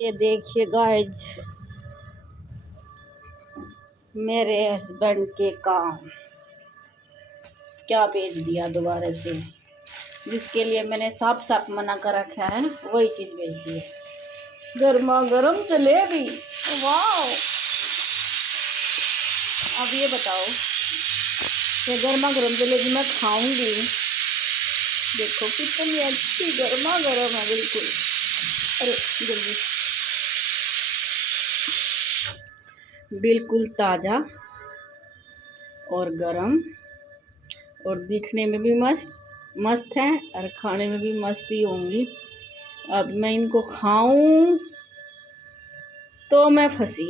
ये देखिए गाइज, मेरे हस्बैंड के काम क्या भेज दिया दोबारा से। जिसके लिए मैंने साफ साफ मना कर रखा है ना, वही चीज़ भेज दी है। गर्मा गर्म जलेबी, वाह। अब ये बताओ, ये गर्मा गर्म जलेबी मैं खाऊंगी? देखो कितनी अच्छी गर्मा गर्म है, बिल्कुल। अरे जल्दी, बिल्कुल ताज़ा और गरम, और दिखने में भी मस्त मस्त है, और खाने में भी मस्त ही होंगी। अब मैं इनको खाऊं तो मैं फंसी,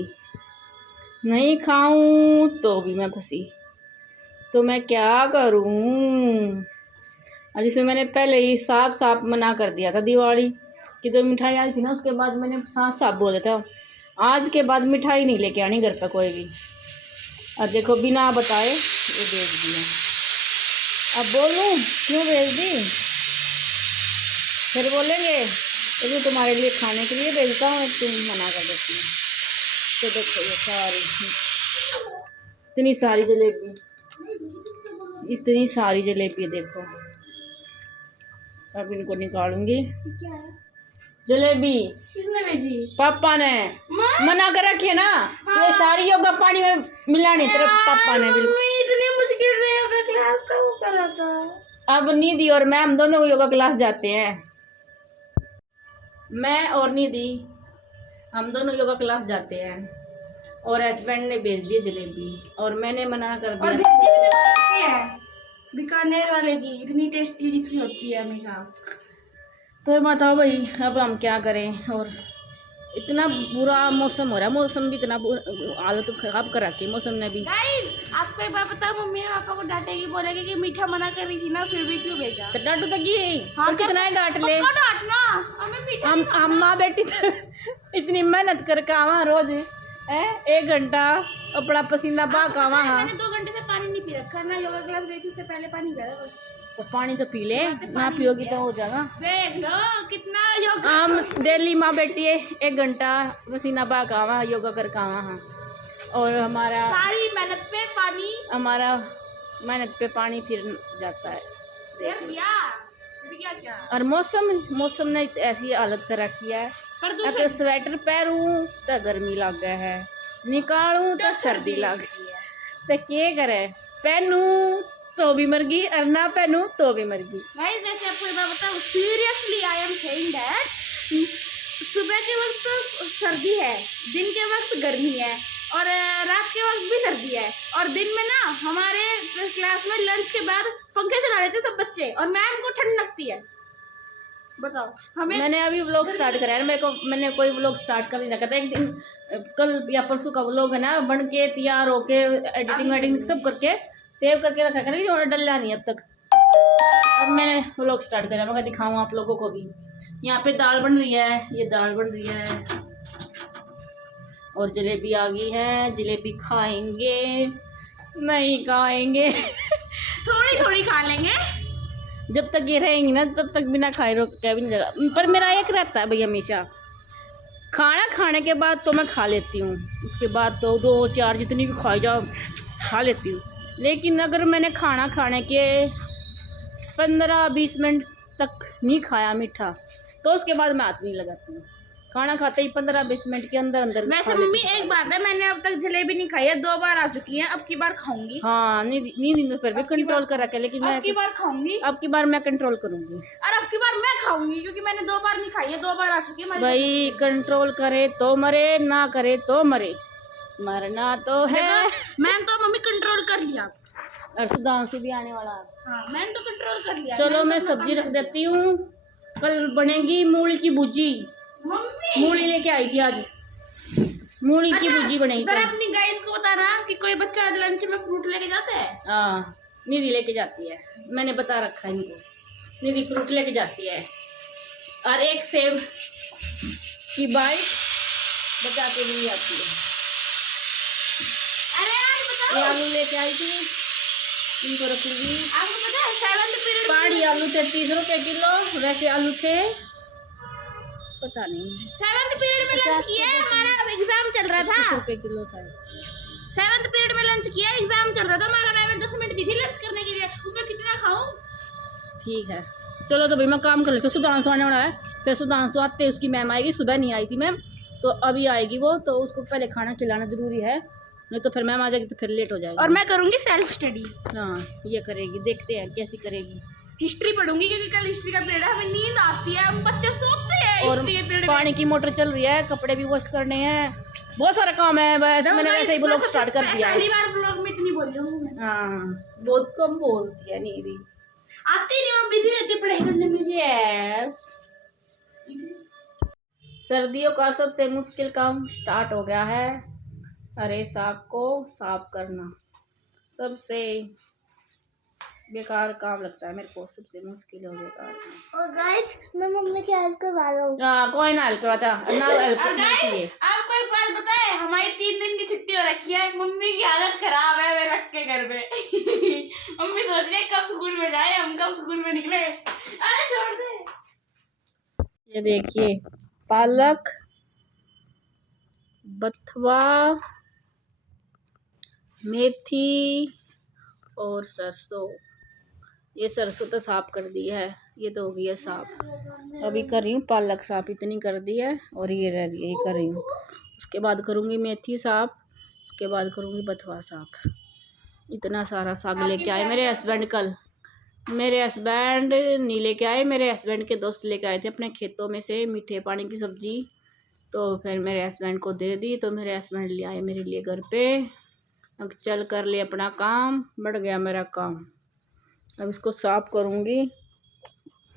नहीं खाऊं तो भी मैं फंसी, तो मैं क्या करूं? और इसमें मैंने पहले ही साफ साफ मना कर दिया था। दिवाली की जो मिठाई आई थी ना, उसके बाद मैंने साफ साफ बोला था आज के बाद मिठाई नहीं लेके आनी घर पर कोई भी। और देखो बिना बताए ये भेज दिया। अब बोलूं क्यों भेज दी? फिर बोलेंगे तो भी तुम्हारे लिए खाने के लिए भेजता हूँ, तुम मना कर देती हो। तो देखो ये सारी, इतनी सारी जलेबी, इतनी सारी जलेबी देखो। अब इनको निकालूंगी। जलेबी किसने भेजी? पापा ने मना कर रखी है ना। हाँ। ये सारी योगा पानी में मिलानी तेरे पापा ने। बिल्कुल इतनी मुश्किल से योगा क्लास का वो कर रहा था। अब निधि और मैम दोनों योगा क्लास जाते हैं। मैं और निधि हम दोनों योगा क्लास जाते हैं, और हस्बैंड ने भेज दिए जलेबी, और मैंने मना कर दिया। और बीकानेर वाले की इतनी टेस्टी जिसकी होती है हमेशा। तो बताओ भाई, अब हम क्या करें? और इतना बुरा मौसम हो रहा है, मौसम भी इतना हालत खराब कर रखी है मौसम ने भी। आपको एक बात बताओ, मम्मी ने पापा को डांटेगी, बोलेगी कि मीठा मना कर रही थी ना, फिर भी क्यों भेजा? तो डांटू तक ही। हाँ, कितना ही डांट ले, डांटना हमें मीठा। हम माँ बेटी तो इतनी मेहनत करके आवा रोज है, 1 घंटा अपना पसीना बहा के आवा। मैंने 2 घंटे से पानी नहीं पी रखा ना, योगा क्लास गई थी, इससे पहले पानी पिया था बस। तो पानी तो पी ले, ना पियोगी तो हो जाएगा। देख लो कितना योगा। हम डेली माँ बेटी 1 घंटा पसीना बहा के आवा, योगा करके आवा। हाँ, और हमारा सारी मेहनत पे पानी, हमारा मेहनत पे पानी फिर जाता है। क्या? और मौसम ने ऐसी हालत कर रखी है, अगर स्वेटर पहनूं तो गर्मी लग गया है, निकालूं तो सर्दी लग गई है। तो क्या करे, पहनूं तो भी मर गई, और ना पहनूं तो भी मर गई। जैसे आपको एक बात बताऊं, seriously I am saying that सुबह के वक्त सर्दी है, दिन के वक्त गर्मी है, और रात के वक्त भी सर्दी है, और दिन में ना हमारे क्लास में लंच के बाद पंखे चला लेते सब बच्चे, और मैम को ठंड लगती है। बताओ हमें। मैंने अभी व्लॉग स्टार्ट करा है, मैंने कोई व्लॉग स्टार्ट कर नहीं रखा था। एक दिन कल या परसों का व्लॉग है ना, बन के तैयार होके एडिटिंग सब करके सेव करके रखा कर, लेकिन डला नहीं अब तक। अब मैंने व्लॉग स्टार्ट करा, मैं दिखाऊँ आप लोगों को भी। यहाँ पे दाल बन रही है, ये दाल बन रही है, और जलेबी आ गई है। जलेबी खाएंगे नहीं खाएंगे थोड़ी थोड़ी खा लेंगे, जब तक ये रहेंगी ना तब तक बिना खाए रोक के भी नहीं जाएगा। पर मेरा एक रहता है भाई, हमेशा खाना खाने के बाद तो मैं खा लेती हूँ, उसके बाद तो 2-4 जितनी भी खाई जाओ खा लेती हूँ। लेकिन अगर मैंने खाना खाने के 15-20 मिनट तक नहीं खाया मीठा, तो उसके बाद मैं हाथ नहीं लगाती हूँ। खाना खाते ही 15-20 मिनट के अंदर अंदर। वैसे मम्मी एक बात है, मैंने अब तक जलेबी नहीं खाई है, 2 बार आ चुकी है, अब की बार खाऊंगी। हाँ, नहीं फिर भी कंट्रोल कर रखा है, लेकिन मैं अब की बार खाऊंगी, अब की बार मैं कंट्रोल करूंगी, और अब की बार मैं खाऊंगी, क्योंकि मैंने 2 बार नहीं खाई है, 2 बार आ चुकी है। भाई कंट्रोल करे तो मरे, ना करे तो मरे, मरना तो है। मैंने तो मम्मी कंट्रोल कर लिया, और सुधांशु भी आने वाला। हाँ, मैंने तो कंट्रोल कर लिया। चलो मैं सब्जी रख देती हूँ, कल बनेगी मूली की भुजी। मूली लेके आई थी आज, मूली की भुजी बनेगी। सर अपनी गाइस को बता रहा कि कोई बच्चा लंच में फ्रूट लेके जाता है। हाँ, निधि लेके जाती है, मैंने बता रखा है इनको, निधि फ्रूट लेके जाती है, और एक सेब की बाइट बचा के लिए आती है। अरे यार बताओ, ये आलू लेके आई थी, इनको रखूंगी। आपको पता है 7th पीरियड पहाड़ी आलू थे 30 रुपए किलो, वैसे आलू थे पता नहीं 7th पीरियड में लंच किया है, हमारा अब एग्जाम चल रहा था। 30 रुपए किलो था। 7th पीरियड में लंच किया, एग्जाम चल रहा था हमारा, मैम 10 मिनट दी थी लंच करने के लिए, उसमें कितना खाऊं? ठीक है चलो, तो भाई मैं काम कर लेती हूँ। सुधांशु आने वाला है, फिर सुधांशु आते उसकी मैम आएगी। सुबह नहीं आई थी मैम, तो अभी आएगी वो, तो उसको पहले खाना खिलाना ज़रूरी है, नहीं तो फिर मैम आ जाएगी तो फिर लेट हो जाएगी। और मैं करूँगी सेल्फ स्टडी। हाँ ये करेगी, देखते हैं कैसी करेगी। हिस्ट्री पढ़ूंगी क्योंकि कल हिस्ट्री का पीरियड है, हमें नींद आती है, हम बच्चे सोते हैं। और हिस्ट्री के पीरियड में पानी की मोटर चल रही है, कपड़े भी वॉश करने हैं, बहुत सारा काम है। वैसे मैंने वैसे ही ब्लॉग स्टार्ट कर दिया है। पहली बार ब्लॉग में इतनी बोल रही हूँ मैं। हाँ बहुत कम बोलती है नीरी, आती नहीं, मैं बिजी रहती पढ़ाई करने में। यस। सर्दियों का सबसे मुश्किल काम स्टार्ट हो गया है। हरे साग को साफ करना सबसे बेकार काम लगता है मेरे को, सबसे मुश्किल हो बेकार। और गाइस मैं मम्मी की हेल्प करवा रहा हूँ। हाँ कोई ना हेल्प करवाता, ना हेल्प करना चाहिए। आपको एक बात बताए, हमारी 3 दिन की छुट्टी हो रखी है, मम्मी की हालत खराब है मेरे रख के घर पे। मम्मी सोच रही है कब स्कूल में जाए, हम कब स्कूल में निकले। अरे छोड़ दे। ये देखिए पालक, बथुआ, मेथी और सरसों। ये सरसों तो साफ कर दी है, ये तो हो गई है साफ। अभी कर रही हूँ पालक साफ, इतनी कर दी है, और ये रह गई, ये कर रही हूँ। उसके बाद करूँगी मेथी साफ, उसके बाद करूँगी बथुआ साफ। इतना सारा साग लेके आए मेरे हस्बैंड कल। मेरे हस्बैंड नहीं लेके आए, मेरे हस्बैंड के दोस्त लेके आए थे अपने खेतों में से मीठे पानी की सब्जी, तो फिर मेरे हस्बैंड को दे दी, तो मेरे हस्बैंड ले आए मेरे लिए घर पे। अब चल कर ले अपना काम, बढ़ गया मेरा काम। अब इसको साफ करूँगी,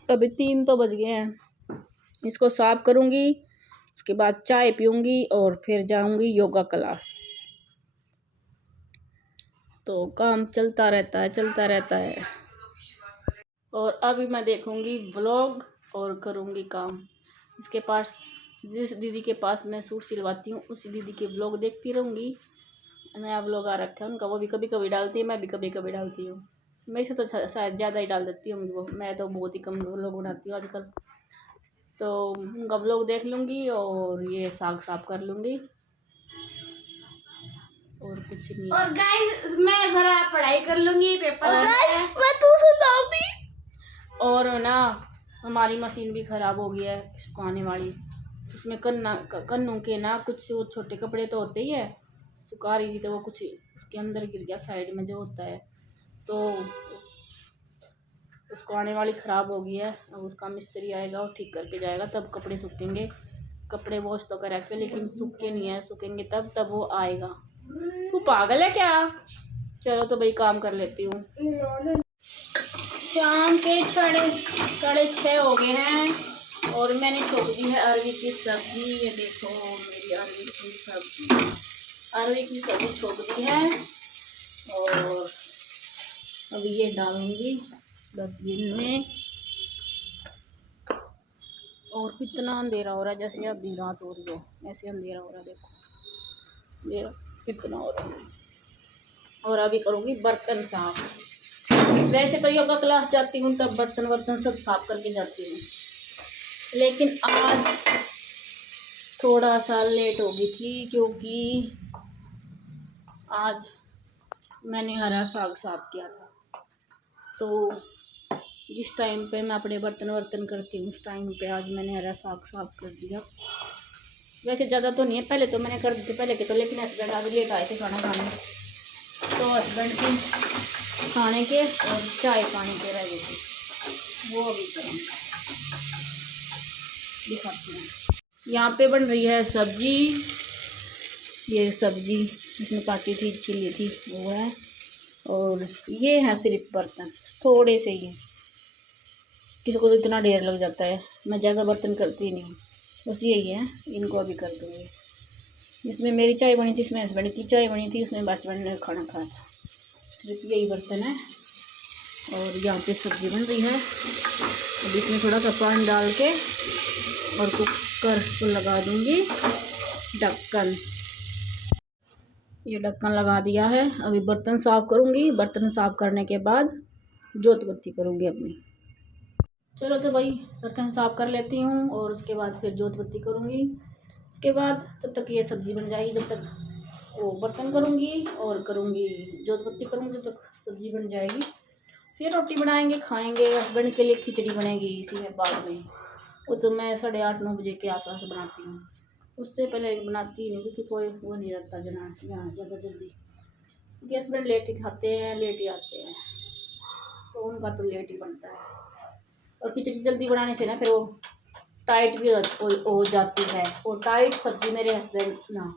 अभी 3 तो बज गए हैं। इसको साफ करूँगी, उसके बाद चाय पीऊँगी और फिर जाऊँगी योगा क्लास। तो काम चलता रहता है, चलता रहता है। और अभी मैं देखूँगी व्लॉग और करूँगी काम। इसके पास, जिस दीदी के पास मैं सूट सिलवाती हूँ, उसी दीदी के व्लॉग देखती रहूँगी। नया व्लॉग आ रखा है उनका, वो भी कभी कभी डालती है, मैं भी कभी कभी डालती हूँ। मैं से तो शायद ज़्यादा ही डाल देती हूँ वो, मैं तो बहुत ही कम व्लॉग बनाती हूँ आजकल। तो उनका व्लॉग देख लूँगी और ये साग साफ कर लूँगी, और कुछ नहीं। और गाइस मैं जरा पढ़ाई कर लूँगी, पेपर मैं तू सुनाऊंगी। और ना हमारी मशीन भी ख़राब हो गई है सुखाने वाली, उसमें कन्नों के ना कुछ वो छोटे कपड़े तो होते ही है, सुखा रही थी तो वो कुछ उसके अंदर गिर गया साइड में जो होता है, तो उसको आने वाली ख़राब हो गई है। अब उसका मिस्त्री आएगा और ठीक करके जाएगा, तब कपड़े सूखेंगे। कपड़े वॉश तो कर रखे लेकिन सूखे नहीं है, सूखेंगे तब वो आएगा। तू पागल है क्या? चलो तो भाई काम कर लेती हूँ। शाम के 6:30 हो गए हैं और मैंने छोड़ दी है अरवी की सब्जी। ये देखो मेरी अरवी की सब्जी, अरवी की सब्जी छोड़ दी है, और अभी ये डालूंगी डस्टबिन में। और कितना अंधेरा हो रहा है, जैसे अभी रात हो रही हो ऐसे अंधेरा हो रहा है। देखो अंधेरा कितना हो रहा है। और अभी करूँगी बर्तन साफ। वैसे तो योगा क्लास जाती हूँ तब बर्तन सब साफ करके जाती हूँ, लेकिन आज थोड़ा सा लेट हो गई थी क्योंकि आज मैंने हरा साग साफ किया था। तो जिस टाइम पे मैं अपने बर्तन करती हूँ उस टाइम पे आज मैंने हरा साग साफ कर दिया। वैसे ज़्यादा तो नहीं है, पहले तो मैंने कर दी थी पहले के तो, लेकिन हस्बैंड आज लेट आए थे खाना खाने, तो हस्बैंड के खाने के और चाय पानी के रह गए थे, वो अभी करेंगे, दिखाती हूँ। यहाँ पे बन रही है सब्जी, ये सब्जी जिसमें काटी थी छिली थी वो है, और ये है सिर्फ बर्तन थोड़े से ही, किसी को तो इतना ढेर लग जाता है। मैं ज़्यादा बर्तन करती नहीं, बस यही है, इनको अभी कर दूँगी। इसमें मेरी चाय बनी थी, इसमें हस्बैंड की चाय बनी थी, उसमें हस्बैंड ने खाना खाया था, सिर्फ यही बर्तन है। और यहाँ पे सब्ज़ी बन रही है। अब इसमें थोड़ा सा पानी डाल के और कुकर को लगा दूँगी ढक्कन। ये ढक्कन लगा दिया है। अभी बर्तन साफ़ करूँगी, बर्तन साफ़ करने के बाद जोत बत्ती करूँगी अपनी। चलो तो भाई बर्तन साफ कर लेती हूँ और उसके बाद फिर जोत बत्ती करूँगी। उसके बाद तब तक ये सब्ज़ी बन जाएगी, जब तक वो बर्तन करूँगी और करूँगी जोत बत्ती करूँगी, जब तक सब्ज़ी बन जाएगी। फिर रोटी बनाएंगे, खाएंगे। हस्बैंड के लिए खिचड़ी बनेगी इसी में बाद में। वो तो मैं 8:30-9 बजे के आसपास बनाती हूँ, उससे पहले बनाती ही नहीं, क्योंकि कोई वो नहीं रहता जना यहाँ ज़्यादा जल्दी, क्योंकि हस्बैंड लेट ही खाते हैं, लेट ही आते हैं, तो उनका तो लेट ही बनता है। और खिचड़ी जल्दी बनाने से ना फिर वो टाइट भी हो जाती है, और टाइट सब्ज़ी मेरे हस्बैंड ना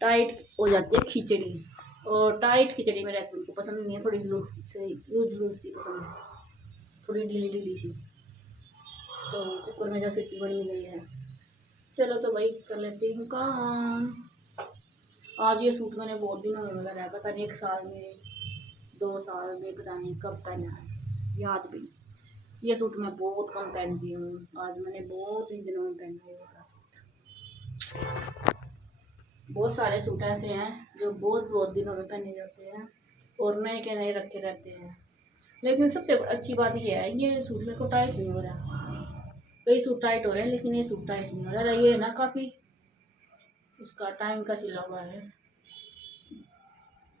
टाइट हो जाती है खिचड़ी, और टाइट खिचड़ी मेरे हस्बैंड को पसंद नहीं है, थोड़ी लूज लूज सी पसंद है, थोड़ी ढीली ढीली सी। तो कुकर में जो सीटी बनी गई है। चलो तो भाई कर लेती हूँ काम। आज ये सूट मैंने बहुत दिनों में लगाया, पता नहीं 1 साल में 2 साल में पता नहीं कब पहना है, याद भी नहीं। ये सूट मैं बहुत कम पहनती हूँ, आज मैंने बहुत ही दिनों में पहना है ये सूट। बहुत सारे सूट ऐसे हैं जो बहुत बहुत दिनों में पहने जाते हैं और नए के नए रखे रहते हैं, लेकिन सबसे अच्छी बात ये है, ये सूट मेरे को टाइट नहीं हो रहा। कई सूट टाइट हो रहे हैं लेकिन ये सूट टाइट नहीं हो रहा। ये ना काफ़ी उसका टाइम का सिला हुआ है,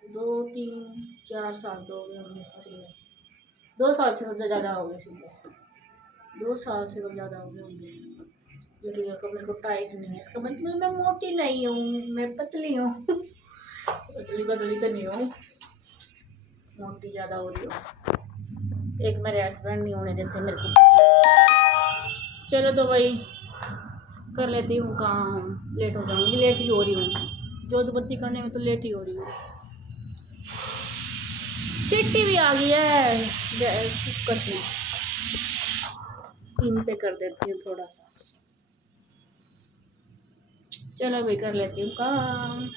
2-3-4 साल तो हो गए होंगे इसका सिले, 2 साल से तो ज़्यादा हो गए सिले, 2 साल से तो ज़्यादा हो गए होंगे। लेकिन ये मेरे को टाइट नहीं है, इसका मतलब मैं मोटी नहीं हूँ, मैं पतली हूँ। पतली पतली तो नहीं हूँ, मोटी ज़्यादा हो रही हूँ। एक मेरे हस्बैंड नहीं होने देते मेरे को। चलो तो भाई कर लेती हूँ काम, लेट हो जाऊँगी, लेट ही हो रही हूँ, जोत बत्ती करने में तो लेट ही हो रही हूँ। सीटी भी आ गई है कुकर में, सिम पे कर देती हूँ थोड़ा सा। चलो भाई कर लेती हूँ काम।